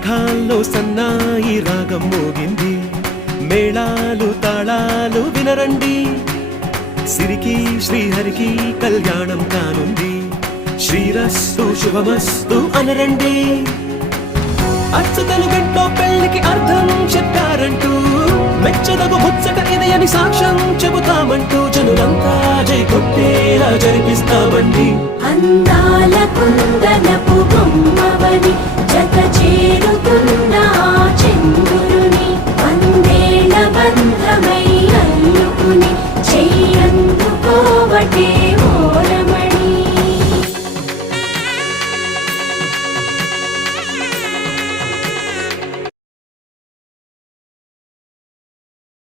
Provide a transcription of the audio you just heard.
మేఘాల్లో సన్నాయి రాగం మోగింది, మేళాలు తాళాలు వినరండి, సిరికి శ్రీహరికి కళ్యాణం కానుంది, శ్రీరస్తు శుభమస్తు అనరండి. అచ్చతలు గంటో పెళ్లికి అర్థం చెప్పారంటూ, మెచ్చదగు ముచ్చట ఇది అని సాక్ష్యం చెబుతామంటూ, జనులంతా జై కొట్టేలా జరిపిస్తామండి. అందాల కుందన